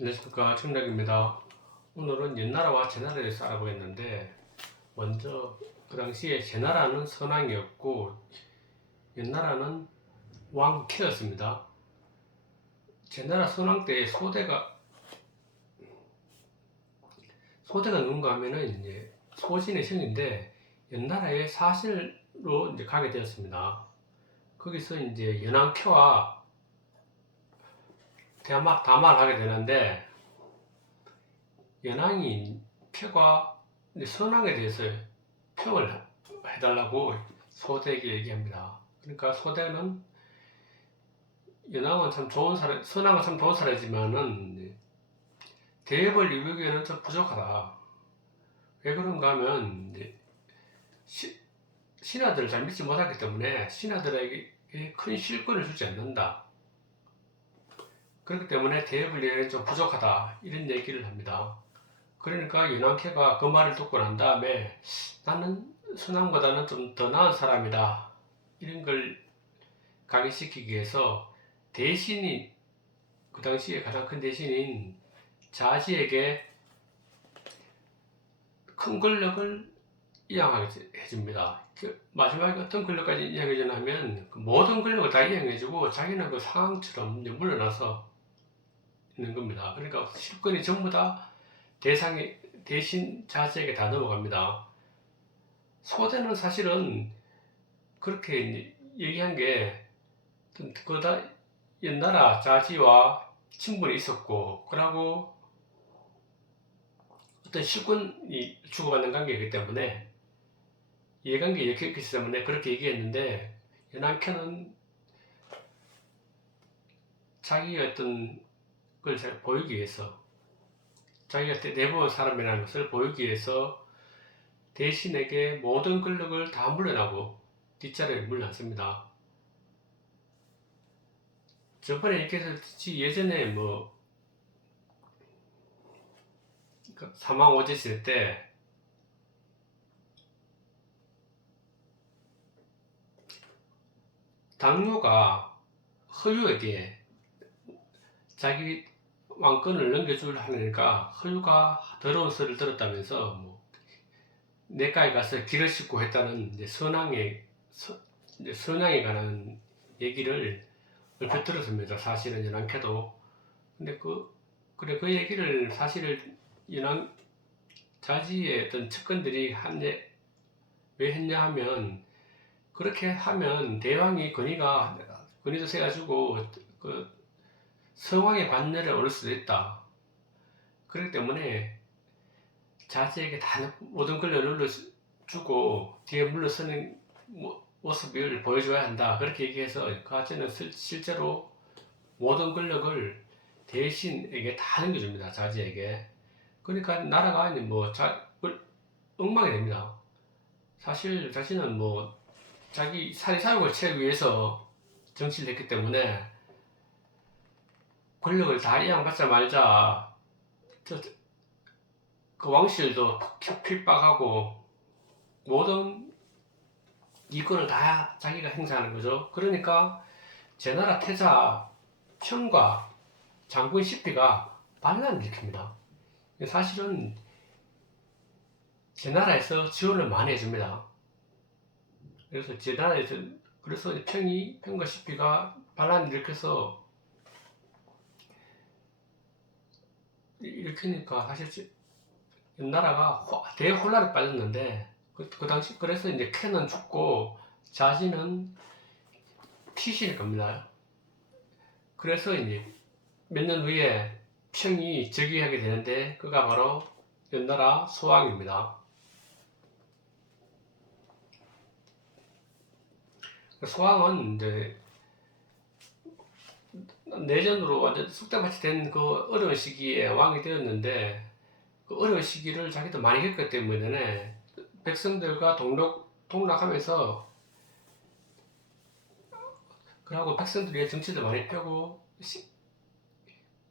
안녕하십니까, 청락입니다. 오늘은 옛나라와 제나라에 대해서 알아보겠는데, 먼저 그 당시에 제나라는 선왕이었고 옛나라는 왕캐였습니다. 제나라 선왕 때 소대가 누군가 하면은 이제 소신의 신인데, 옛나라의 사실로 이제 가게 되었습니다. 거기서 이제 연왕캐와 담화를 하게 되는데, 연왕이 캐가 선왕에 대해서 평을 해달라고 소대에게 얘기합니다. 그러니까 소대는 연왕은 참 좋은 사람, 선왕은 참 좋은 사람이지만은 대업을 이루기에는 좀 부족하다. 왜 그런가 하면 신하들을 잘 믿지 못하기 때문에 신하들에게 큰 실권을 주지 않는다. 그렇기 때문에 대업을 이루기에는 좀 부족하다. 이런 얘기를 합니다. 그러니까 연왕캐가 그 말을 듣고 난 다음에 나는 선왕보다는 좀 더 나은 사람이다. 이런 걸 각인시키기 위해서 대신이, 그 당시에 가장 큰 대신인 자지에게 큰 권력을 이양하게 해줍니다. 마지막에 어떤 권력까지 이양해주냐면 모든 권력을 다 이양해주고 자기는 그 상황처럼 물러나서 있는 겁니다. 그러니까 실권이 전부 다 대신 자지에게 다 넘어갑니다. 소대는 사실은 그렇게 얘기한 게 그다 옛나라 자지와 친분이 있었고, 그러고 어떤 실권이 주고받는 관계이기 때문에 이해관계에 엮였기 때문에 그렇게 얘기했는데, 연한캐는 자기의 어떤 걸 보이기 위해서, 자기가 내부의 사람이라는 것을 보이기 위해서 대신에게 모든 권력을 다 물러나고 뒷자리를 물러났습니다. 저번에 얘기했듯이 예전에 사망 오제 있을 때 당뇨가 허유에게 자기 왕권을 넘겨주려 하니까 허유가 더러운 소리를 들었다면서 내과에 가서 기를 씻고 했다는 선왕에 관한 얘기를 얼핏 들었습니다. 사실은 연한캐도. 근데 그 얘기를 사실을 연한 자지의 어떤 측근들이 왜 했냐 하면, 그렇게 하면 대왕이 권위도 세가지고 그 성왕의 관례를 얻을 수도 있다. 그렇기 때문에 자지에게 다 모든 권력을 눌러주고 뒤에 물러서는 모습을 보여줘야 한다. 그렇게 얘기해서 가지는 실제로 모든 권력을 대신에게 다 넘겨줍니다. 자지에게. 그러니까 나라가 엉망이 됩니다. 사실 자신은 자기 사익을 채우기 위해서 정치를 했기 때문에 권력을 다 이양받자 말자 그 왕실도 핍박하고 모든 이권을 다 자기가 행사하는 거죠. 그러니까 제나라 태자 평과 장군 시피가 반란을 일으킵니다. 사실은 제나라에서 지원을 많이 해줍니다. 그래서 평과 시피가 반란을 일으키니까 사실 나라가 대혼란에 빠졌는데, 그 당시 그래서 이제 캐는 죽고 자지는 피신을 겁니다. 그래서 이제 몇 년 후에 평이 즉위하게 되는데, 그가 바로 연나라 소왕입니다. 소왕은 이제 내전으로 완전 쑥대밭이 된 그 어려운 시기에 왕이 되었는데, 그 어려운 시기를 자기도 많이 겪었기 때문에 백성들과 동락하면서, 그러고 백성들이 정치도 많이 펴고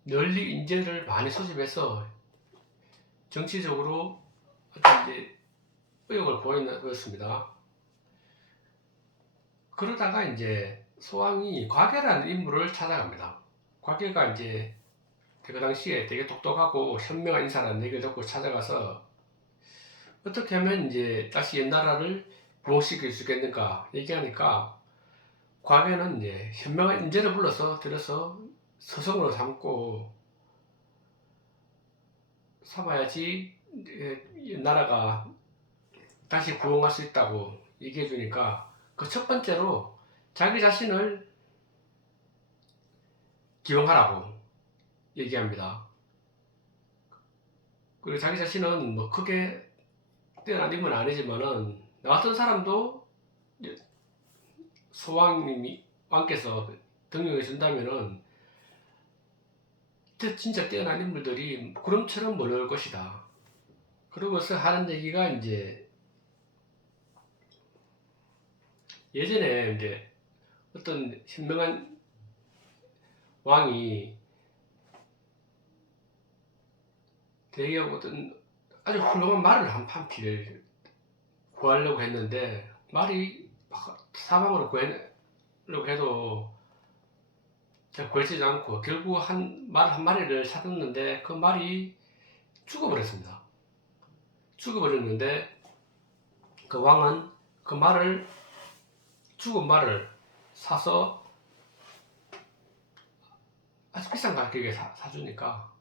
널리 인재를 많이 소집해서 정치적으로 어떤 이제 의욕을 보였습니다. 그러다가 이제 소왕이 곽계라는 인물을 찾아갑니다. 곽계가 이제 그 당시에 되게 똑똑하고 현명한 인사라는 얘기를 듣고 찾아가서 어떻게 하면 이제 다시 옛나라를 부흥시킬 수 있겠는가 얘기하니까 과거에는 이제 현명한 인재를 불러서 들여서 서성으로 삼아야지 나라가 다시 부흥할 수 있다고 얘기해 주니까 그 첫 번째로 자기 자신을 기용하라고 얘기합니다. 그리고 자기 자신은 뭐 크게 뛰어난 인물은 아니지만은 나 같은 사람도 왕께서 등용해 준다면은 진짜 뛰어난 인물들이 구름처럼 몰려올 것이다. 그러고서 하는 얘기가 이제 예전에 이제 어떤 현명한 왕이 되게 어떤 아주 훌륭한 말을 한 필을 구하려고 했는데 말이 사방으로 구하려고 해도 잘 구해지지 않고 결국 말 한 마리를 사뒀는데 그 말이 죽어버렸습니다. 죽어버렸는데 그 왕은 그 죽은 말을 사서 아주 비싼 가격에 사주니까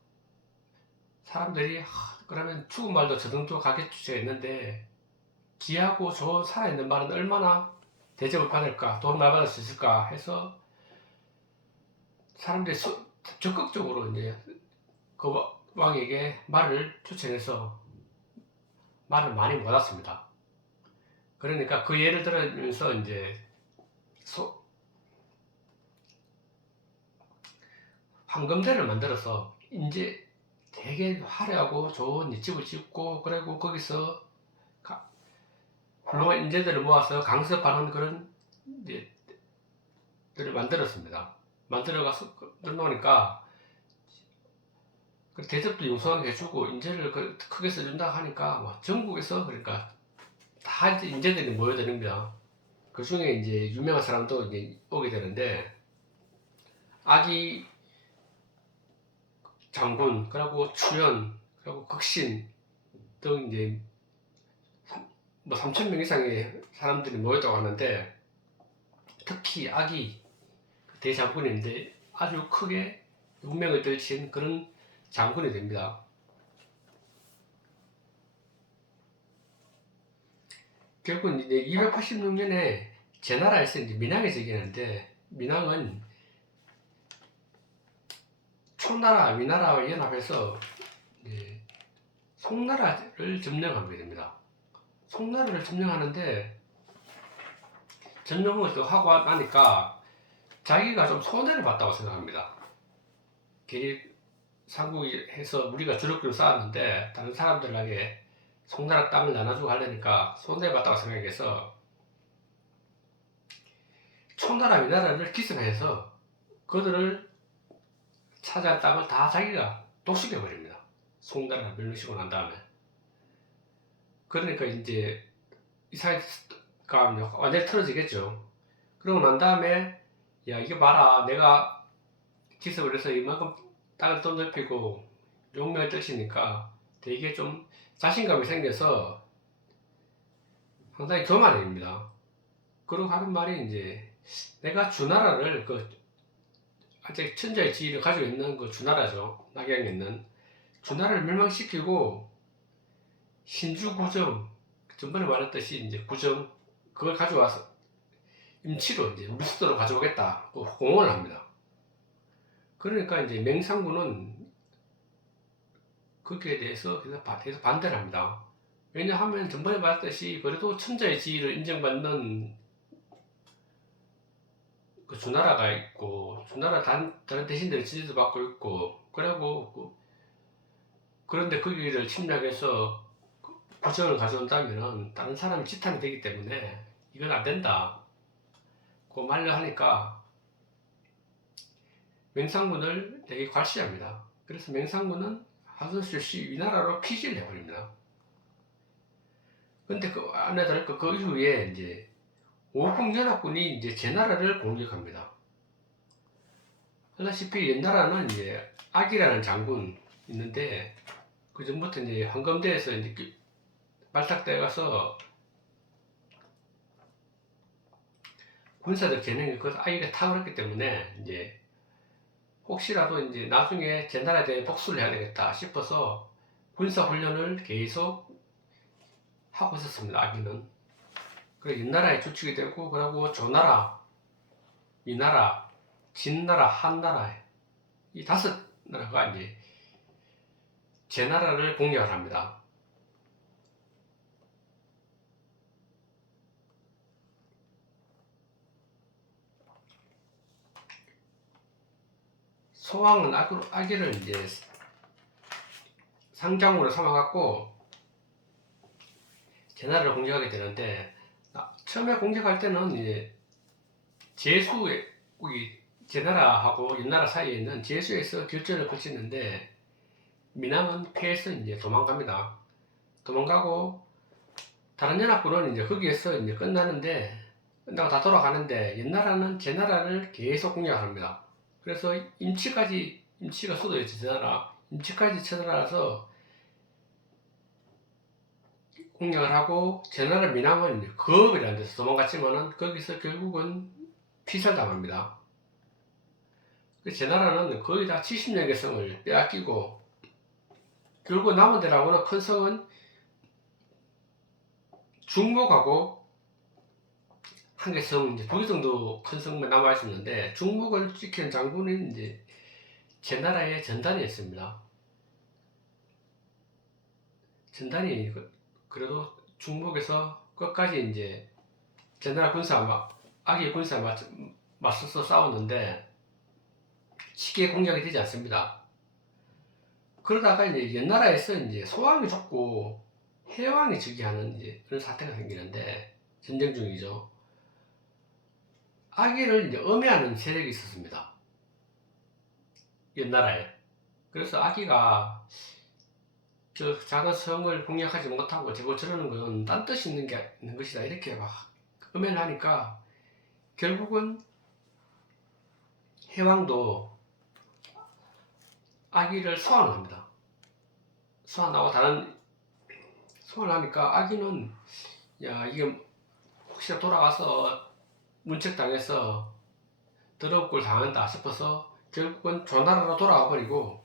사람들이 그러면 죽은 말도 저 정도 가격주가 있는데 귀하고 좋은 살아있는 말은 얼마나 대접을 받을까, 돈을 많이 받을 수 있을까 해서 사람들이 적극적으로 이제 그 왕에게 말을 추천해서 말을 많이 못 왔습니다. 그러니까 그 예를 들으면서 이제 황금대를 만들어서 이제 되게 화려하고 좋은 집을 짓고 그리고 거기서 훌륭한 인재들을 모아서 강습하는 그런 데를 만들었습니다. 만들어가서 놓으니까 대접도 용서하게 해주고 인재를 크게 써준다 하니까 전국에서 그러니까 다 이제 인재들이 모여드는거야. 그 중에 이제 유명한 사람도 이제 오게 되는데 아기 장군, 그리고 추연, 그리고 극신 등 이제 3,000명 이상의 사람들이 모였다고 하는데 특히 아기 대장군인데 아주 크게 운명을 떨친 그런 장군이 됩니다. 결국 이제 286년에 제나라에서 이제 민왕이 생기는데 민왕은 초나라, 위나라와 연합해서 송나라를 점령하게 됩니다. 송나라를 점령하는데 점령을 또 하고 나니까 자기가 좀 손해를 봤다고 생각합니다. 괜히 삼국해서 우리가 주력기로 쌓았는데 다른 사람들에게 송나라 땅을 나눠주고 하려니까 손해봤다고 생각해서 초나라, 위나라를 기습해서 그들을 차지한 땅을 다 자기가 독식해버립니다. 송나라를 멸망시키고 난 다음에. 그러니까 이제 이 사회가 완전히 틀어지겠죠. 그러고 난 다음에 야 이게 봐라, 내가 기습을 해서 이만큼 땅을 또 넓히고 용맹을 떨치니까 되게 좀 자신감이 생겨서 상당히 교만입니다. 그러고 하는 말이 이제 내가 주나라를 아직 천자의 지위를 가지고 있는 그 주나라죠. 낙양에 있는 주나라를 멸망시키고 신주구정, 전번에 말했듯이 이제 구정 그걸 가져와서 임치로 이제 물수도로 가져오겠다 공언을 합니다. 그러니까 이제 맹상군은 거기에 대해서 계속 반대를 합니다. 왜냐하면 전번에 말했듯이 그래도 천자의 지위를 인정받는 그 주나라가 있고 주나라 다른 대신들의 지지도 받고 있고 그런데 거기를 침략해서 구정을 가져온다면 다른 사람이 지탄이 되기 때문에 이건 안 된다. 그 말을 하니까 맹상군을 되게 괄시합니다. 그래서 맹상군은 하선실시 위나라로 피기를 해버립니다. 근데 그 안에 들어있고 그 이후에 이제 오국연합군이 이제 제나라를 공격합니다. 알다시피 옛나라는 이제 악이라는 장군 있는데 그 전부터 이제 황금대에서 이제 발탁돼 가서 군사적 재능이 그 악기가 탁월했기 때문에 이제 혹시라도 이제 나중에 제 나라에 대해 복수를 해야 되겠다 싶어서 군사 훈련을 계속 하고 있었습니다. 아기는. 그래서 옛나라에 주축이 되고 그리고 조나라, 위나라, 진나라, 한나라 이 5나라가 이제 제 나라를 공격을 합니다. 소왕은 아기를 이제 상장으로 삼아갖고 제 나라를 공격하게 되는데 처음에 공격할 때는 이제 제수의 제 나라하고 옛나라 사이에 있는 제수에서 결전을 펼치는데 미남은 패해서 이제 도망갑니다. 도망가고 다른 연합군은 이제 거기에서 이제 끝나고 다 돌아가는데 옛나라는 제 나라를 계속 공격합니다. 그래서 임치가 수도였지 제 나라 임치까지 쳐들어와서 공격을 하고 제 나라 미남은 거업이라는 데서 도망갔지만은 거기서 결국은 피살당합니다. 제 나라는 거의 다 70년 개성을 빼앗기고 결국 남은 데라고는 큰 성은 중목하고 한 개 성, 이제 2개 정도 큰 성만 남아 있었는데 중목을 지킨 장군은 이제 제 나라의 전단이었습니다. 전단이 그래도 중목에서 끝까지 이제 제 나라 악의 군사 맞서서 싸웠는데 쉽게 공격이 되지 않습니다. 그러다가 이제 옛나라에서 이제 소왕이 죽고 해왕이 즉위하는 이제 그런 사태가 생기는데 전쟁 중이죠. 아기를 이제 엄해하는 세력이 있었습니다. 옛나라에. 그래서 아기가 저 작은 성을 공략하지 못하고 저러는 건 딴 뜻이 있는 것이다 이렇게 막 엄해를 하니까 결국은 해왕도 아기를 소환을 합니다. 소환하고 소환을 하니까 아기는 야 이게 혹시나 돌아가서 문책당해서 더러운 꼴 당한다 싶어서 결국은 조나라로 돌아와 버리고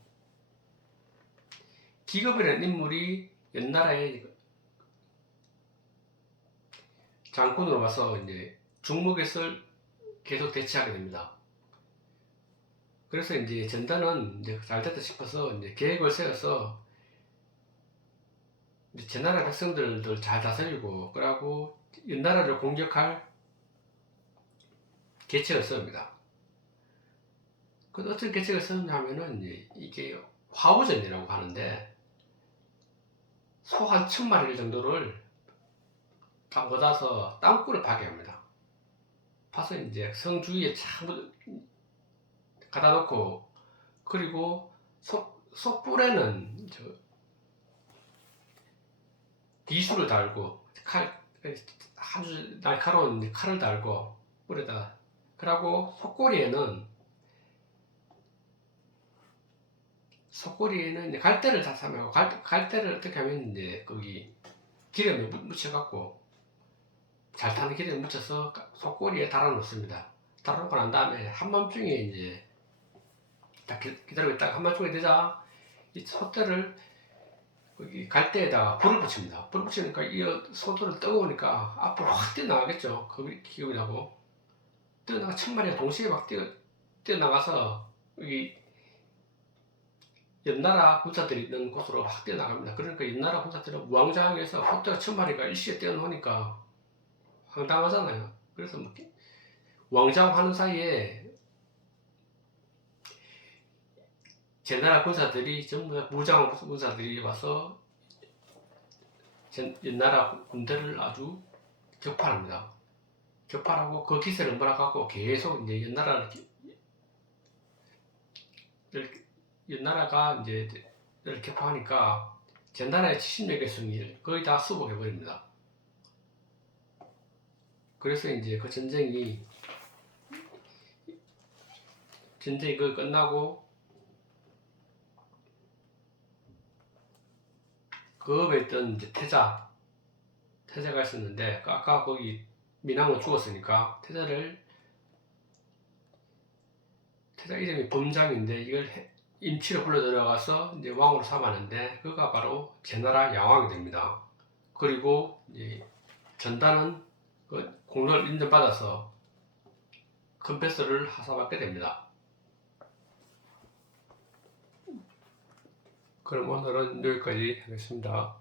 기겁이라는 인물이 옛나라에 장군으로 와서 이제 중목에서 계속 대치하게 됩니다. 그래서 이제 전단은 이제 잘 됐다 싶어서 이제 계획을 세워서 이제 제 나라 백성들을 잘 다스리고 그러고 옛나라를 공격할 계책을 세웁니다. 그 어떤 계책을 세우냐면은 이게 화우전이라고 하는데 소 한 1000마리 정도를 딱 모아서 땅굴을 파게 합니다. 파서 이제 성 주위에 참 갖다 놓고 그리고 속불에는 비수를 달고 아주 날카로운 칼을 달고 뿔에다 그러고 속꼬리에는 갈대를 다 사면 갈대를 어떻게 하면 이제 거기 기름에 묻혀갖고 잘 타는 기름에 묻혀서 속꼬리에 달아 놓습니다. 달아 놓고 난 다음에 한밤중에 이제 딱 기다리고 있다가 한밤중에 되자 이 소떼를 거기 갈대에다가 불을 붙입니다. 불을 붙이니까 이 소들을 뜨거우니까 앞으로 확 뛰어나가겠죠. 기업이 나고 뛰어나가 1000마리가 동시에 막 뛰어나가서 여기 옛나라 군사들이 있는 곳으로 확 뛰어나갑니다. 그러니까 옛나라 군사들은 무왕장에서 소떼가 1000마리가 일시에 뛰어나오니까 황당하잖아요. 그래서 왕장 하는 사이에 제 나라 군사들이 전부 다 무장 군사들이 와서 옛나라 군대를 아주 격파합니다. 격파하고 그 기세를 몰아갖고 계속 이제 옛나라가 이제 격파하니까 제 나라의 70여 개 승리를 거의 다 수복해버립니다. 그래서 이제 그 전쟁이 끝나고 그 업에 있던 이제 태자가 있었는데 아까 거기 민왕은 죽었으니까 태자 이름이 범장인데 이걸 임치로 불러 들어가서 이제 왕으로 삼았는데 그가 바로 제나라 야왕이 됩니다. 그리고 이제 전단은 그 공로를 인정받아서 큰 뱃슬을 하사받게 됩니다. 그럼 오늘은 여기까지 하겠습니다.